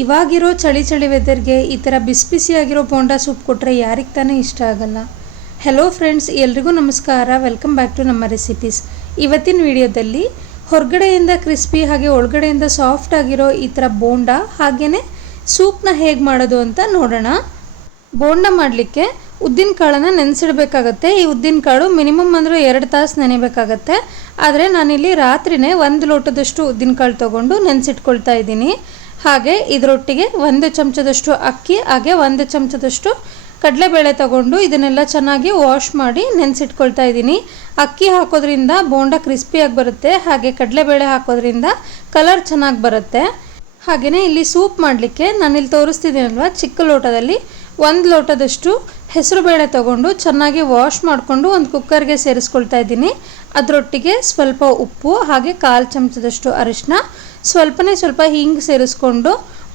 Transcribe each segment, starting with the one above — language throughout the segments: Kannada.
ಇವಾಗಿರೋ ಚಳಿ ಚಳಿ ವೆದರ್ಗೆ ಈ ಥರ ಬಿಸಿ ಬಿಸಿಯಾಗಿರೋ ಬೋಂಡಾ ಸೂಪ್ ಕೊಟ್ಟರೆ ಯಾರಿಗೆ ತಾನೇ ಇಷ್ಟ ಆಗಲ್ಲ. ಹೆಲೋ ಫ್ರೆಂಡ್ಸ್, ಎಲ್ರಿಗೂ ನಮಸ್ಕಾರ. ವೆಲ್ಕಮ್ ಬ್ಯಾಕ್ ಟು ನಮ್ಮ ರೆಸಿಪೀಸ್. ಇವತ್ತಿನ ವಿಡಿಯೋದಲ್ಲಿ ಹೊರಗಡೆಯಿಂದ ಕ್ರಿಸ್ಪಿ ಹಾಗೆ ಒಳಗಡೆಯಿಂದ ಸಾಫ್ಟ್ ಆಗಿರೋ ಈ ಥರ ಬೋಂಡಾ ಹಾಗೆಯೇ ಸೂಪ್ನ ಹೇಗೆ ಮಾಡೋದು ಅಂತ ನೋಡೋಣ. ಬೋಂಡಾ ಮಾಡಲಿಕ್ಕೆ ಉದ್ದಿನ ಕಾಳನ್ನು ನೆನೆಸಿಡಬೇಕಾಗತ್ತೆ. ಈ ಉದ್ದಿನ ಕಾಳು ಮಿನಿಮಮ್ ಅಂದರೆ 2 ತಾಸು ನೆನೆಯಬೇಕಾಗತ್ತೆ. ಆದರೆ ನಾನಿಲ್ಲಿ ರಾತ್ರಿನೇ 1 ಲೋಟದಷ್ಟು ಉದ್ದಿನ ಕಾಳು ತೊಗೊಂಡು ನೆನೆಸಿಟ್ಕೊಳ್ತಾ ಇದ್ದೀನಿ. ಹಾಗೆ ಇದರೊಟ್ಟಿಗೆ 1 ಚಮಚದಷ್ಟು ಅಕ್ಕಿ ಹಾಗೆ 1 ಚಮಚದಷ್ಟು ಕಡಲೆಬೇಳೆ ತಗೊಂಡು ಇದನ್ನೆಲ್ಲ ಚೆನ್ನಾಗಿ ವಾಶ್ ಮಾಡಿ ನೆನೆಸಿಟ್ಕೊಳ್ತಾ ಇದ್ದೀನಿ. ಅಕ್ಕಿ ಹಾಕೋದ್ರಿಂದ ಬೋಂಡಾ ಕ್ರಿಸ್ಪಿಯಾಗಿ ಬರುತ್ತೆ, ಹಾಗೆ ಕಡಲೆಬೇಳೆ ಹಾಕೋದ್ರಿಂದ ಕಲರ್ ಚೆನ್ನಾಗಿ ಬರುತ್ತೆ. ಹಾಗೆಯೇ ಇಲ್ಲಿ ಸೂಪ್ ಮಾಡಲಿಕ್ಕೆ ನಾನಿಲ್ಲಿ ತೋರಿಸ್ತಿದ್ದೀನಲ್ವ, ಚಿಕ್ಕ ಲೋಟದಲ್ಲಿ 1 ಲೋಟದಷ್ಟು ಹೆಸರುಬೇಳೆ ತಗೊಂಡು ಚೆನ್ನಾಗಿ ವಾಶ್ ಮಾಡಿಕೊಂಡು ಒಂದು ಕುಕ್ಕರ್ಗೆ ಸೇರಿಸ್ಕೊಳ್ತಾ ಇದ್ದೀನಿ. ಅದರೊಟ್ಟಿಗೆ ಸ್ವಲ್ಪ ಉಪ್ಪು ಹಾಗೆ 1/4 ಚಮಚದಷ್ಟು ಅರಿಶಿನ, ಸ್ವಲ್ಪ ಹಿಂಗೆ ಸೇರಿಸ್ಕೊಂಡು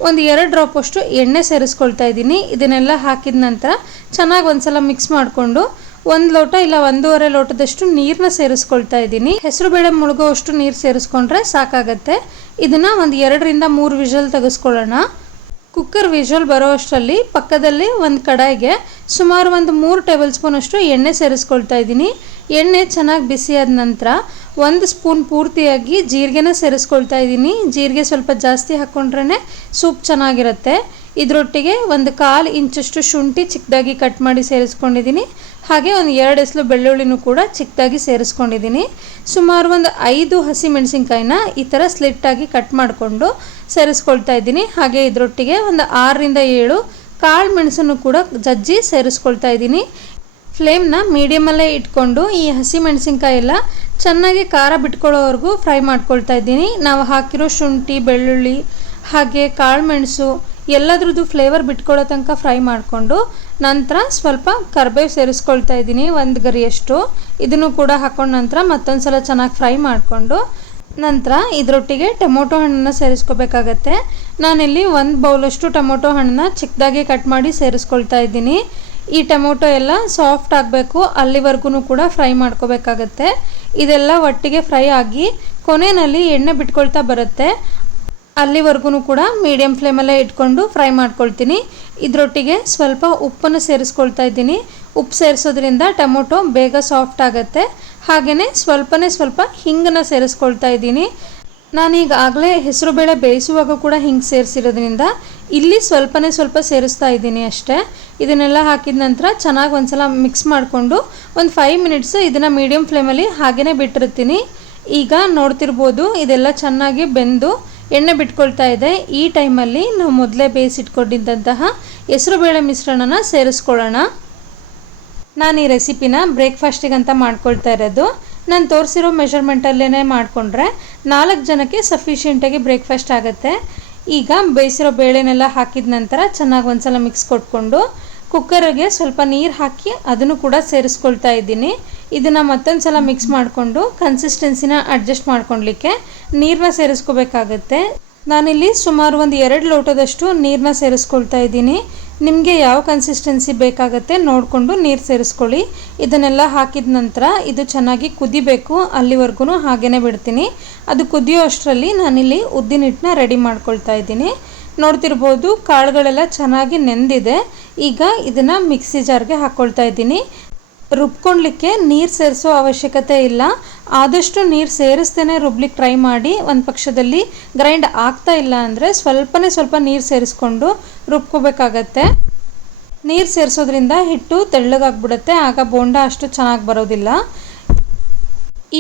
1-2 ಡ್ರಾಪ್ ಅಷ್ಟು ಎಣ್ಣೆ ಸೇರಿಸ್ಕೊಳ್ತಾ ಇದ್ದೀನಿ. ಇದನ್ನೆಲ್ಲ ಹಾಕಿದ ನಂತರ ಚೆನ್ನಾಗಿ ಒಂದ್ಸಲ ಮಿಕ್ಸ್ ಮಾಡಿಕೊಂಡು 1 ಲೋಟ ಇಲ್ಲ 1.5 ಲೋಟದಷ್ಟು ನೀರನ್ನ ಸೇರಿಸ್ಕೊಳ್ತಾ ಇದ್ದೀನಿ. ಹೆಸರುಬೇಳೆ ಮುಳುಗೋವಷ್ಟು ನೀರು ಸೇರಿಸ್ಕೊಂಡ್ರೆ ಸಾಕಾಗತ್ತೆ. ಇದನ್ನು 2-3 ವಿಷಲ್ ತೆಗೆಸ್ಕೊಳ್ಳೋಣ. ಕುಕ್ಕರ್ ವಿಷಲ್ ಬರೋ ಅಷ್ಟರಲ್ಲಿ ಪಕ್ಕದಲ್ಲಿ ಒಂದು ಕಡಾಯಿಗೆ ಸುಮಾರು 3 ಟೇಬಲ್ ಸ್ಪೂನ್ ಅಷ್ಟು ಎಣ್ಣೆ ಸೇರಿಸ್ಕೊಳ್ತಾ ಇದ್ದೀನಿ. ಎಣ್ಣೆ ಚೆನ್ನಾಗಿ ಬಿಸಿಯಾದ ನಂತರ 1 ಸ್ಪೂನ್ ಪೂರ್ತಿಯಾಗಿ ಜೀರಿಗೆನ ಸೇರಿಸ್ಕೊಳ್ತಾ ಇದ್ದೀನಿ. ಜೀರಿಗೆ ಸ್ವಲ್ಪ ಜಾಸ್ತಿ ಹಾಕ್ಕೊಂಡ್ರೆ ಸೂಪ್ ಚೆನ್ನಾಗಿರುತ್ತೆ. ಇದರೊಟ್ಟಿಗೆ 1/4 ಇಂಚಷ್ಟು ಶುಂಠಿ ಚಿಕ್ಕದಾಗಿ ಕಟ್ ಮಾಡಿ ಸೇರಿಸ್ಕೊಂಡಿದ್ದೀನಿ. ಹಾಗೆ 2 ಎಸಳು ಬೆಳ್ಳುಳ್ಳಿನೂ ಕೂಡ ಚಿಕ್ಕದಾಗಿ ಸೇರಿಸ್ಕೊಂಡಿದ್ದೀನಿ. ಸುಮಾರು 5 ಹಸಿ ಮೆಣಸಿನ್ಕಾಯಿನ ಈ ಥರ ಸ್ಲಿಟ್ಟಾಗಿ ಕಟ್ ಮಾಡಿಕೊಂಡು ಸೇರಿಸ್ಕೊಳ್ತಾ ಇದ್ದೀನಿ. ಹಾಗೆ ಇದರೊಟ್ಟಿಗೆ 6-7 ಕಾಳು ಮೆಣಸನ್ನು ಕೂಡ ಜಜ್ಜಿ ಸೇರಿಸ್ಕೊಳ್ತಾ ಇದ್ದೀನಿ. ಫ್ಲೇಮ್ನ ಮೀಡಿಯಮಲ್ಲೇ ಇಟ್ಕೊಂಡು ಈ ಹಸಿ ಮೆಣಸಿನ್ಕಾಯಿ ಎಲ್ಲ ಚೆನ್ನಾಗಿ ಖಾರ ಬಿಟ್ಕೊಳ್ಳೋವರೆಗೂ ಫ್ರೈ ಮಾಡ್ಕೊಳ್ತಾ ಇದ್ದೀನಿ. ನಾವು ಹಾಕಿರೋ ಶುಂಠಿ ಬೆಳ್ಳುಳ್ಳಿ ಹಾಗೆ ಕಾಳು ಮೆಣಸು ಎಲ್ಲದ್ರದ್ದು ಫ್ಲೇವರ್ ಬಿಟ್ಕೊಳ್ಳೋ ತನಕ ಫ್ರೈ ಮಾಡಿಕೊಂಡು ನಂತರ ಸ್ವಲ್ಪ ಕರಿಬೇವು ಸೇರಿಸ್ಕೊಳ್ತಾ ಇದ್ದೀನಿ, 1 ಗರಿಯಷ್ಟು. ಇದನ್ನು ಕೂಡ ಹಾಕೊಂಡ ನಂತರ ಮತ್ತೊಂದು ಸಲ ಚೆನ್ನಾಗಿ ಫ್ರೈ ಮಾಡಿಕೊಂಡು ನಂತರ ಇದರೊಟ್ಟಿಗೆ ಟೊಮೊಟೊ ಹಣ್ಣನ್ನು ಸೇರಿಸ್ಕೋಬೇಕಾಗತ್ತೆ. ನಾನಿಲ್ಲಿ 1 ಬೌಲಷ್ಟು ಟೊಮೊಟೊ ಹಣ್ಣನ್ನ ಚಿಕ್ಕದಾಗಿ ಕಟ್ ಮಾಡಿ ಸೇರಿಸ್ಕೊಳ್ತಾ ಇದ್ದೀನಿ. ಈ ಟೊಮೊಟೊ ಎಲ್ಲ ಸಾಫ್ಟ್ ಆಗಬೇಕು, ಅಲ್ಲಿವರೆಗೂ ಕೂಡ ಫ್ರೈ ಮಾಡ್ಕೋಬೇಕಾಗತ್ತೆ. ಇದೆಲ್ಲ ಒಟ್ಟಿಗೆ ಫ್ರೈ ಆಗಿ ಕೊನೆಯಲ್ಲಿ ಎಣ್ಣೆ ಬಿಟ್ಕೊಳ್ತಾ ಬರುತ್ತೆ, ಅಲ್ಲಿವರೆಗೂ ಕೂಡ ಮೀಡಿಯಮ್ ಫ್ಲೇಮಲ್ಲೇ ಇಟ್ಕೊಂಡು ಫ್ರೈ ಮಾಡ್ಕೊಳ್ತೀನಿ. ಇದರೊಟ್ಟಿಗೆ ಸ್ವಲ್ಪ ಉಪ್ಪನ್ನು ಸೇರಿಸ್ಕೊಳ್ತಾ ಇದ್ದೀನಿ. ಉಪ್ಪು ಸೇರಿಸೋದ್ರಿಂದ ಟೊಮೊಟೊ ಬೇಗ ಸಾಫ್ಟ್ ಆಗುತ್ತೆ. ಹಾಗೆಯೇ ಸ್ವಲ್ಪ ಹಿಂಗನ್ನು ಸೇರಿಸ್ಕೊಳ್ತಾ ಇದ್ದೀನಿ. ನಾನೀಗ ಆಗಲೇ ಹೆಸರುಬೇಳೆ ಬೇಯಿಸುವಾಗ ಕೂಡ ಹಿಂಗೆ ಸೇರಿಸಿರೋದ್ರಿಂದ ಇಲ್ಲಿ ಸ್ವಲ್ಪ ಸೇರಿಸ್ತಾ ಇದ್ದೀನಿ ಅಷ್ಟೇ. ಇದನ್ನೆಲ್ಲ ಹಾಕಿದ ನಂತರ ಚೆನ್ನಾಗಿ ಒಂದ್ಸಲ ಮಿಕ್ಸ್ ಮಾಡಿಕೊಂಡು 5 ಮಿನಿಟ್ಸ್ ಇದನ್ನು ಮೀಡಿಯಮ್ ಫ್ಲೇಮಲ್ಲಿ ಹಾಗೇ ಬಿಟ್ಟಿರ್ತೀನಿ. ಈಗ ನೋಡ್ತಿರ್ಬೋದು ಇದೆಲ್ಲ ಚೆನ್ನಾಗಿ ಬೆಂದು ಎಣ್ಣೆ ಬಿಟ್ಕೊಳ್ತಾ ಇದೆ. ಈ ಟೈಮಲ್ಲಿ ನಾವು ಮೊದಲೇ ಬೇಯಿಸಿಟ್ಕೊಂಡಿದ್ದಂತಹ ಹೆಸರುಬೇಳೆ ಮಿಶ್ರಣನ ಸೇರಿಸ್ಕೊಳ್ಳೋಣ. ನಾನು ಈ ರೆಸಿಪಿನ ಬ್ರೇಕ್ಫಾಸ್ಟಿಗಂತ ಮಾಡ್ಕೊಳ್ತಾ ಇರೋದು. ನಾನು ತೋರಿಸಿರೋ ಮೆಷರ್ಮೆಂಟಲ್ಲೇ ಮಾಡಿಕೊಂಡ್ರೆ 4 ಜನಕ್ಕೆ ಸಫಿಷಿಯೆಂಟಾಗಿ ಬ್ರೇಕ್ಫಾಸ್ಟ್ ಆಗುತ್ತೆ. ಈಗ ಬೇಯಿಸಿರೋ ಬೇಳೆನೆಲ್ಲ ಹಾಕಿದ ನಂತರ ಚೆನ್ನಾಗಿ ಒಂದ್ಸಲ ಮಿಕ್ಸ್ ಕೊಟ್ಕೊಂಡು ಕುಕ್ಕರಿಗೆ ಸ್ವಲ್ಪ ನೀರು ಹಾಕಿ ಅದನ್ನು ಕೂಡ ಸೇರಿಸ್ಕೊಳ್ತಾ ಇದ್ದೀನಿ. ಇದನ್ನು ಮತ್ತೊಂದು ಸಲ ಮಿಕ್ಸ್ ಮಾಡಿಕೊಂಡು ಕನ್ಸಿಸ್ಟೆನ್ಸಿನ ಅಡ್ಜಸ್ಟ್ ಮಾಡ್ಕೊಳ್ಲಿಕ್ಕೆ ನೀರನ್ನ ಸೇರಿಸ್ಕೋಬೇಕಾಗತ್ತೆ. ನಾನಿಲ್ಲಿ ಸುಮಾರು 2 ಲೋಟದಷ್ಟು ನೀರನ್ನ ಸೇರಿಸ್ಕೊಳ್ತಾ ಇದ್ದೀನಿ. ನಿಮಗೆ ಯಾವ ಕನ್ಸಿಸ್ಟೆನ್ಸಿ ಬೇಕಾಗತ್ತೆ ನೋಡಿಕೊಂಡು ನೀರು ಸೇರಿಸ್ಕೊಳ್ಳಿ. ಇದನ್ನೆಲ್ಲ ಹಾಕಿದ ನಂತರ ಇದು ಚೆನ್ನಾಗಿ ಕುದಿಬೇಕು, ಅಲ್ಲಿವರೆಗೂ ಹಾಗೇ ಬಿಡ್ತೀನಿ. ಅದು ಕುದಿಯೋ ಅಷ್ಟರಲ್ಲಿ ನಾನಿಲ್ಲಿ ಉದ್ದಿನ ಹಿಟ್ಟನ್ನ ರೆಡಿ ಮಾಡ್ಕೊಳ್ತಾ ಇದ್ದೀನಿ. ನೋಡ್ತಿರ್ಬೋದು ಕಾಳುಗಳೆಲ್ಲ ಚೆನ್ನಾಗಿ ನೆಂದಿದೆ. ಈಗ ಇದನ್ನು ಮಿಕ್ಸಿ ಜಾರ್ಗೆ ಹಾಕ್ಕೊಳ್ತಾ ಇದ್ದೀನಿ. ರುಬ್ಕೊಳ್ಲಿಕ್ಕೆ ನೀರು ಸೇರಿಸೋ ಅವಶ್ಯಕತೆ ಇಲ್ಲ. ಆದಷ್ಟು ನೀರು ಸೇರಿಸ್ತೇನೆ ರುಬ್ಲಿಕ್ಕೆ ಟ್ರೈ ಮಾಡಿ. ಒಂದು ಪಕ್ಷದಲ್ಲಿ ಗ್ರೈಂಡ್ ಆಗ್ತಾ ಇಲ್ಲ ಅಂದರೆ ಸ್ವಲ್ಪ ನೀರು ಸೇರಿಸ್ಕೊಂಡು ರುಬ್ಕೋಬೇಕಾಗತ್ತೆ. ನೀರು ಸೇರಿಸೋದ್ರಿಂದ ಹಿಟ್ಟು ತೆಳ್ಳಗಾಗ್ಬಿಡುತ್ತೆ, ಆಗ ಬೋಂಡಾ ಅಷ್ಟು ಚೆನ್ನಾಗಿ ಬರೋದಿಲ್ಲ.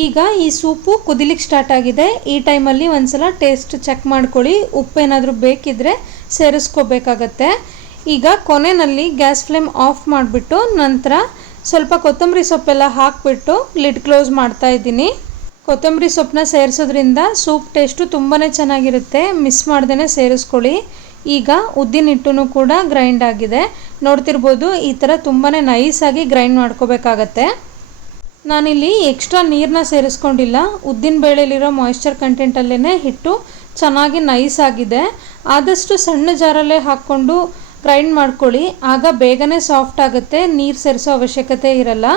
ಈಗ ಈ ಸೂಪು ಕುದಿಲಿಕ್ಕೆ ಸ್ಟಾರ್ಟ್ ಆಗಿದೆ. ಈ ಟೈಮಲ್ಲಿ ಒಂದ್ಸಲ ಟೇಸ್ಟ್ ಚೆಕ್ ಮಾಡ್ಕೊಳ್ಳಿ, ಉಪ್ಪೇನಾದರೂ ಬೇಕಿದ್ದರೆ ಸೇರಿಸ್ಕೋಬೇಕಾಗತ್ತೆ. ಈಗ ಕೊನೆಯಲ್ಲಿ ಗ್ಯಾಸ್ ಫ್ಲೇಮ್ ಆಫ್ ಮಾಡಿಬಿಟ್ಟು ನಂತರ ಸ್ವಲ್ಪ ಕೊತ್ತಂಬರಿ ಸೊಪ್ಪೆಲ್ಲ ಹಾಕಿಬಿಟ್ಟು ಲಿಡ್ ಕ್ಲೋಸ್ ಮಾಡ್ತಾ ಇದ್ದೀನಿ. ಕೊತ್ತಂಬರಿ ಸೊಪ್ಪನ್ನ ಸೇರಿಸೋದ್ರಿಂದ ಸೂಪ್ ಟೇಸ್ಟು ತುಂಬಾ ಚೆನ್ನಾಗಿರುತ್ತೆ, ಮಿಸ್ ಮಾಡ್ದೇ ಸೇರಿಸ್ಕೊಳ್ಳಿ. ಈಗ ಉದ್ದಿನ ಹಿಟ್ಟು ಕೂಡ ಗ್ರೈಂಡ್ ಆಗಿದೆ. ನೋಡ್ತಿರ್ಬೋದು ಈ ಥರ ತುಂಬಾ ನೈಸಾಗಿ ಗ್ರೈಂಡ್ ಮಾಡ್ಕೋಬೇಕಾಗತ್ತೆ. ನಾನಿಲ್ಲಿ ಎಕ್ಸ್ಟ್ರಾ ನೀರನ್ನ ಸೇರಿಸ್ಕೊಂಡಿಲ್ಲ, ಉದ್ದಿನ ಬೇಳೆಲಿರೋ ಮಾಯಿಶ್ಚರ್ ಕಂಟೆಂಟಲ್ಲೇ ಹಿಟ್ಟು ಚೆನ್ನಾಗಿ ನೈಸ್ ಆಗಿದೆ. ಆದಷ್ಟು ಸಣ್ಣ ಜಾರಲ್ಲೇ ಹಾಕ್ಕೊಂಡು ಗ್ರೈಂಡ್ ಮಾಡ್ಕೊಳ್ಳಿ, ಆಗ ಬೇಗನೆ ಸಾಫ್ಟ್ ಆಗುತ್ತೆ, ನೀರು ಸೇರಿಸೋ ಅವಶ್ಯಕತೆ ಇರಲ್ಲ.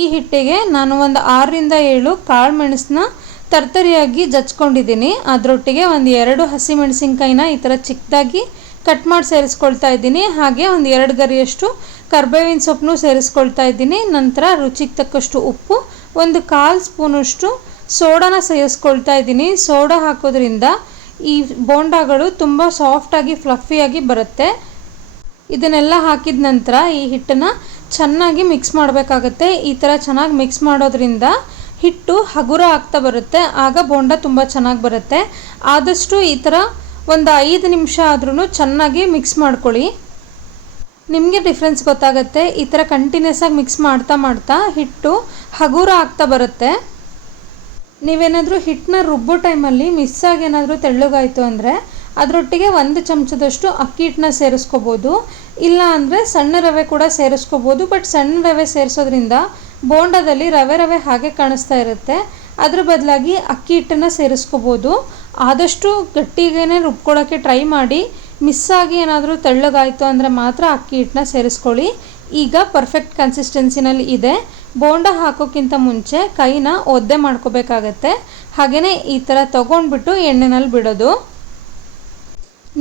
ಈ ಹಿಟ್ಟಿಗೆ ನಾನು 6-7 ಕಾಳು ಮೆಣಸನ್ನ ತರ್ತರಿಯಾಗಿ ಜಚ್ಕೊಂಡಿದ್ದೀನಿ. ಅದರೊಟ್ಟಿಗೆ 2 ಹಸಿ ಮೆಣಸಿನ್ಕಾಯಿನ ಈ ಥರ ಚಿಕ್ಕದಾಗಿ ಕಟ್ ಮಾಡಿ ಸೇರಿಸ್ಕೊಳ್ತಾ ಇದ್ದೀನಿ. ಹಾಗೆ ಒಂದು 2 ಗರಿಯಷ್ಟು ಕರ್ಬೇವಿನ ಸೊಪ್ಪನ್ನು ಸೇರಿಸ್ಕೊಳ್ತಾ ಇದ್ದೀನಿ. ನಂತರ ರುಚಿಗೆ ತಕ್ಕಷ್ಟು ಉಪ್ಪು, ಒಂದು 1/4 ಸ್ಪೂನಷ್ಟು ಸೋಡಾನ ಸೇರಿಸ್ಕೊಳ್ತಾ ಇದ್ದೀನಿ. ಸೋಡಾ ಹಾಕೋದ್ರಿಂದ ಈ ಬೋಂಡಾಗಳು ತುಂಬ ಸಾಫ್ಟಾಗಿ ಫ್ಲಫಿಯಾಗಿ ಬರುತ್ತೆ. ಇದನ್ನೆಲ್ಲ ಹಾಕಿದ ನಂತರ ಈ ಹಿಟ್ಟನ್ನು ಚೆನ್ನಾಗಿ ಮಿಕ್ಸ್ ಮಾಡಬೇಕಾಗತ್ತೆ. ಈ ಥರ ಚೆನ್ನಾಗಿ ಮಿಕ್ಸ್ ಮಾಡೋದ್ರಿಂದ ಹಿಟ್ಟು ಹಗುರ ಆಗ್ತಾ ಬರುತ್ತೆ. ಆಗ ಬೋಂಡ ತುಂಬ ಚೆನ್ನಾಗಿ ಬರುತ್ತೆ. ಆದಷ್ಟು ಈ ಥರ ಒಂದು 5 ನಿಮಿಷ ಆದ್ರೂ ಚೆನ್ನಾಗಿ ಮಿಕ್ಸ್ ಮಾಡ್ಕೊಳ್ಳಿ. ನಿಮಗೆ ಡಿಫ್ರೆನ್ಸ್ ಗೊತ್ತಾಗುತ್ತೆ. ಈ ಥರ ಕಂಟಿನ್ಯೂಸ್ ಆಗಿ ಮಿಕ್ಸ್ ಮಾಡ್ತಾ ಮಾಡ್ತಾ ಹಿಟ್ಟು ಹಗುರ ಆಗ್ತಾ ಬರುತ್ತೆ. ನೀವೇನಾದರೂ ಹಿಟ್ಟನ್ನ ರುಬ್ಬೋ ಟೈಮಲ್ಲಿ ಮಿಸ್ಸಾಗಿ ಏನಾದರೂ ತೆಳ್ಳಗಾಯಿತು ಅಂದರೆ ಅದರೊಟ್ಟಿಗೆ 1 ಚಮಚದಷ್ಟು ಅಕ್ಕಿ ಹಿಟ್ಟನ್ನ ಸೇರಿಸ್ಕೋಬೋದು. ಇಲ್ಲ ಅಂದರೆ ಸಣ್ಣ ರವೆ ಕೂಡ ಸೇರಿಸ್ಕೋಬೋದು. ಬಟ್ ಸಣ್ಣ ರವೆ ಸೇರಿಸೋದ್ರಿಂದ ಬೋಂಡದಲ್ಲಿ ರವೆ ಹಾಗೆ ಕಾಣಿಸ್ತಾ ಇರುತ್ತೆ. ಅದ್ರ ಬದಲಾಗಿ ಅಕ್ಕಿ ಹಿಟ್ಟನ್ನು ಸೇರಿಸ್ಕೋಬೋದು. ಆದಷ್ಟು ಗಟ್ಟಿಗೇ ರುಬ್ಕೊಳ್ಳೋಕ್ಕೆ ಟ್ರೈ ಮಾಡಿ. ಮಿಸ್ಸಾಗಿ ಏನಾದರೂ ತೆಳ್ಳಗಾಯಿತು ಅಂದರೆ ಮಾತ್ರ ಅಕ್ಕಿ ಹಿಟ್ಟನ್ನ ಸೇರಿಸ್ಕೊಳ್ಳಿ. ಈಗ ಪರ್ಫೆಕ್ಟ್ ಕನ್ಸಿಸ್ಟೆನ್ಸಿನಲ್ಲಿ ಇದೆ. ಬೋಂಡ ಹಾಕೋಕ್ಕಿಂತ ಮುಂಚೆ ಕೈನ ಒದ್ದೆ ಮಾಡ್ಕೋಬೇಕಾಗತ್ತೆ. ಹಾಗೆಯೇ ಈ ಥರ ತೊಗೊಂಡ್ಬಿಟ್ಟು ಎಣ್ಣೆನಲ್ಲಿ ಬಿಡೋದು.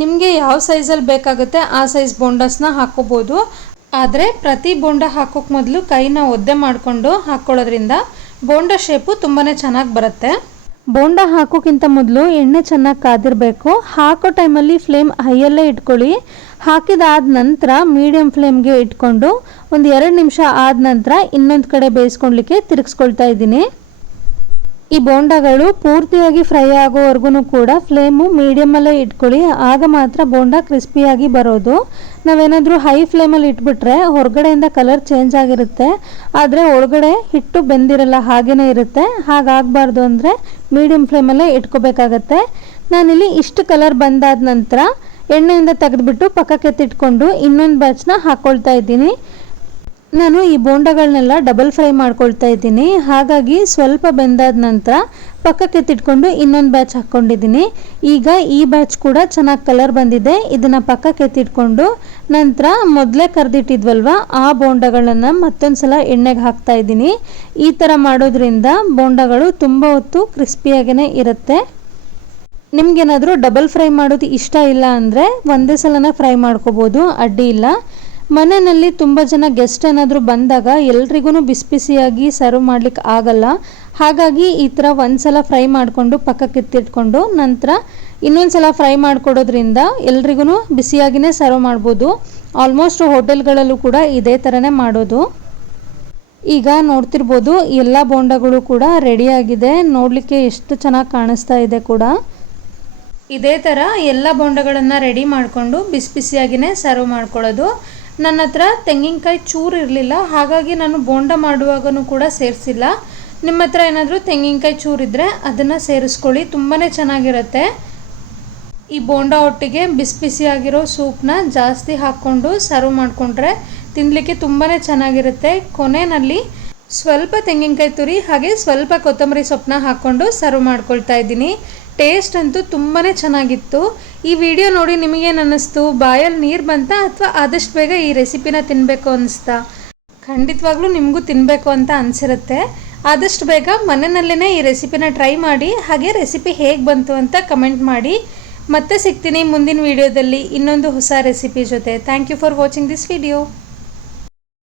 ನಿಮಗೆ ಯಾವ ಸೈಜಲ್ಲಿ ಬೇಕಾಗುತ್ತೆ ಆ ಸೈಜ್ ಬೋಂಡಸ್ನ ಹಾಕ್ಕೋಬೋದು. ಆದರೆ ಪ್ರತಿ ಬೋಂಡ ಹಾಕೋಕ್ಕೆ ಮೊದಲು ಕೈನ ಒದ್ದೆ ಮಾಡಿಕೊಂಡು ಹಾಕ್ಕೊಳ್ಳೋದ್ರಿಂದ ಬೋಂಡ ಶೇಪು ತುಂಬಾ ಚೆನ್ನಾಗಿ ಬರುತ್ತೆ. ಬೋಂಡ ಹಾಕೋಕ್ಕಿಂತ ಮೊದಲು ಎಣ್ಣೆ ಚೆನ್ನಾಗಿ ಕಾದಿರಬೇಕು. ಹಾಕೋ ಟೈಮಲ್ಲಿ ಫ್ಲೇಮ್ ಹೈಯಲ್ಲೇ ಇಟ್ಕೊಳ್ಳಿ. ಹಾಕಿದಾದ ನಂತರ ಮೀಡಿಯಮ್ ಫ್ಲೇಮ್ಗೆ ಇಟ್ಕೊಂಡು ಒಂದು 2 ನಿಮಿಷ ಆದ ನಂತರ ಇನ್ನೊಂದು ಕಡೆ ಬೇಯಿಸ್ಕೊಳ್ಲಿಕ್ಕೆ ತಿರುಗಿಸ್ಕೊಳ್ತಾ ಇದ್ದೀನಿ. ಈ ಬೋಂಡಗಳು ಪೂರ್ತಿಯಾಗಿ ಫ್ರೈ ಆಗೋವರೆಗೂ ಕೂಡ ಫ್ಲೇಮು ಮೀಡಿಯಮಲ್ಲೇ ಇಟ್ಕೊಳ್ಳಿ. ಆಗ ಮಾತ್ರ ಬೋಂಡ ಕ್ರಿಸ್ಪಿಯಾಗಿ ಬರೋದು. ನಾವೇನಾದರೂ ಹೈ ಫ್ಲೇಮಲ್ಲಿ ಇಟ್ಬಿಟ್ರೆ ಹೊರಗಡೆಯಿಂದ ಕಲರ್ ಚೇಂಜ್ ಆಗಿರುತ್ತೆ. ಆದರೆ ಒಳಗಡೆ ಹಿಟ್ಟು ಬೆಂದಿರಲ್ಲ, ಹಾಗೇ ಇರುತ್ತೆ. ಹಾಗಾಗಬಾರ್ದು ಅಂದರೆ ಮೀಡಿಯಮ್ ಫ್ಲೇಮಲ್ಲೇ ಇಟ್ಕೋಬೇಕಾಗತ್ತೆ. ನಾನಿಲ್ಲಿ ಇಷ್ಟು ಕಲರ್ ಬಂದಾದ ನಂತರ ಎಣ್ಣೆಯಿಂದ ತೆಗೆದುಬಿಟ್ಟು ಪಕ್ಕಕ್ಕೆ ಎತ್ತಿಟ್ಕೊಂಡು ಇನ್ನೊಂದು ಬ್ಯಾಚ್ನ ಹಾಕ್ಕೊಳ್ತಾ ಇದ್ದೀನಿ. ನಾನು ಈ ಬೋಂಡಗಳನ್ನೆಲ್ಲ ಡಬಲ್ ಫ್ರೈ ಮಾಡ್ಕೊಳ್ತಾ ಇದ್ದೀನಿ. ಹಾಗಾಗಿ ಸ್ವಲ್ಪ ಬೆಂದಾದ ನಂತರ ಪಕ್ಕಕ್ಕೆ ಎತ್ತಿಟ್ಕೊಂಡು ಇನ್ನೊಂದು ಬ್ಯಾಚ್ ಹಾಕ್ಕೊಂಡಿದ್ದೀನಿ. ಈಗ ಈ ಬ್ಯಾಚ್ ಕೂಡ ಚೆನ್ನಾಗಿ ಕಲರ್ ಬಂದಿದೆ. ಇದನ್ನು ಪಕ್ಕಕ್ಕೆ ಎತ್ತಿಟ್ಕೊಂಡು ನಂತರ ಮೊದಲೇ ಕರೆದಿಟ್ಟಿದ್ವಲ್ವ ಆ ಬೋಂಡಗಳನ್ನು ಮತ್ತೊಂದು ಸಲ ಎಣ್ಣೆಗೆ ಹಾಕ್ತಾ ಇದ್ದೀನಿ. ಈ ಥರ ಮಾಡೋದ್ರಿಂದ ಬೋಂಡಗಳು ತುಂಬ ಹೊತ್ತು ಕ್ರಿಸ್ಪಿಯಾಗೇ ಇರುತ್ತೆ. ನಿಮ್ಗೇನಾದರೂ ಡಬಲ್ ಫ್ರೈ ಮಾಡೋದು ಇಷ್ಟ ಇಲ್ಲ ಅಂದರೆ ಒಂದೇ ಸಲನೇ ಫ್ರೈ ಮಾಡ್ಕೋಬೋದು, ಅಡ್ಡಿ ಇಲ್ಲ. ಮನೆಯಲ್ಲಿ ತುಂಬ ಜನ ಗೆಸ್ಟ್ ಏನಾದರೂ ಬಂದಾಗ ಎಲ್ರಿಗೂ ಬಿಸಿ ಬಿಸಿಯಾಗಿ ಸರ್ವ್ ಮಾಡ್ಲಿಕ್ಕೆ ಆಗಲ್ಲ. ಹಾಗಾಗಿ ಈ ಥರ ಒಂದು ಸಲ ಫ್ರೈ ಮಾಡಿಕೊಂಡು ಪಕ್ಕಕ್ಕೆ ಎತ್ತಿಟ್ಕೊಂಡು ನಂತರ ಇನ್ನೊಂದು ಸಲ ಫ್ರೈ ಮಾಡಿಕೊಡೋದ್ರಿಂದ ಎಲ್ರಿಗೂ ಬಿಸಿಯಾಗಿಯೇ ಸರ್ವ್ ಮಾಡ್ಬೋದು. ಆಲ್ಮೋಸ್ಟ್ ಹೋಟೆಲ್ಗಳಲ್ಲೂ ಕೂಡ ಇದೇ ಥರನೇ ಮಾಡೋದು. ಈಗ ನೋಡ್ತಿರ್ಬೋದು ಎಲ್ಲ ಬೋಂಡಗಳು ಕೂಡ ರೆಡಿಯಾಗಿದೆ. ನೋಡಲಿಕ್ಕೆ ಎಷ್ಟು ಚೆನ್ನಾಗಿ ಕಾಣಿಸ್ತಾ ಇದೆ ಕೂಡ. ಇದೇ ಥರ ಎಲ್ಲ ಬೋಂಡಗಳನ್ನು ರೆಡಿ ಮಾಡಿಕೊಂಡು ಬಿಸಿ ಬಿಸಿಯಾಗಿಯೇ ಸರ್ವ್ ಮಾಡ್ಕೊಳ್ಳೋದು. ನನ್ನ ಹತ್ರ ತೆಂಗಿನಕಾಯಿ ಚೂರು ಇರಲಿಲ್ಲ, ಹಾಗಾಗಿ ನಾನು ಬೋಂಡ ಮಾಡುವಾಗೂ ಕೂಡ ಸೇರಿಸಿಲ್ಲ. ನಿಮ್ಮ ಹತ್ರ ಏನಾದರೂ ತೆಂಗಿನಕಾಯಿ ಚೂರಿದ್ರೆ ಅದನ್ನು ಸೇರಿಸ್ಕೊಳ್ಳಿ, ತುಂಬಾ ಚೆನ್ನಾಗಿರುತ್ತೆ. ಈ ಬೋಂಡ ಒಟ್ಟಿಗೆ ಬಿಸಿ ಬಿಸಿಯಾಗಿರೋ ಸೂಪ್ನ ಜಾಸ್ತಿ ಹಾಕ್ಕೊಂಡು ಸರ್ವ್ ಮಾಡಿಕೊಂಡ್ರೆ ತಿನ್ನಲಿಕ್ಕೆ ತುಂಬಾ ಚೆನ್ನಾಗಿರುತ್ತೆ. ಕೊನೆಯಲ್ಲಿ ಸ್ವಲ್ಪ ತೆಂಗಿನಕಾಯಿ ತುರಿ ಹಾಗೆ ಸ್ವಲ್ಪ ಕೊತ್ತಂಬರಿ ಸೊಪ್ಪನ್ನ ಹಾಕ್ಕೊಂಡು ಸರ್ವ್ ಮಾಡ್ಕೊಳ್ತಾ ಇದ್ದೀನಿ. ಟೇಸ್ಟ್ ಅಂತೂ ತುಂಬಾ ಚೆನ್ನಾಗಿತ್ತು. ಈ ವಿಡಿಯೋ ನೋಡಿ ನಿಮಗೇನು ಅನ್ನಿಸ್ತು? ಬಾಯಲ್ಲಿ ನೀರು ಬಂತಾ ಅಥವಾ ಆದಷ್ಟು ಬೇಗ ಈ ರೆಸಿಪಿನ ತಿನ್ನಬೇಕು ಅನ್ನಿಸ್ತಾ? ಖಂಡಿತವಾಗ್ಲೂ ನಿಮಗೂ ತಿನ್ನಬೇಕು ಅಂತ ಅನಿಸಿರುತ್ತೆ. ಆದಷ್ಟು ಬೇಗ ಮನೆಯಲ್ಲೇ ಈ ರೆಸಿಪಿನ ಟ್ರೈ ಮಾಡಿ. ಹಾಗೆ ರೆಸಿಪಿ ಹೇಗೆ ಬಂತು ಅಂತ ಕಮೆಂಟ್ ಮಾಡಿ. ಮತ್ತೆ ಸಿಗ್ತೀನಿ ಮುಂದಿನ ವಿಡಿಯೋದಲ್ಲಿ ಇನ್ನೊಂದು ಹೊಸ ರೆಸಿಪಿ ಜೊತೆ. Thank you for watching this video.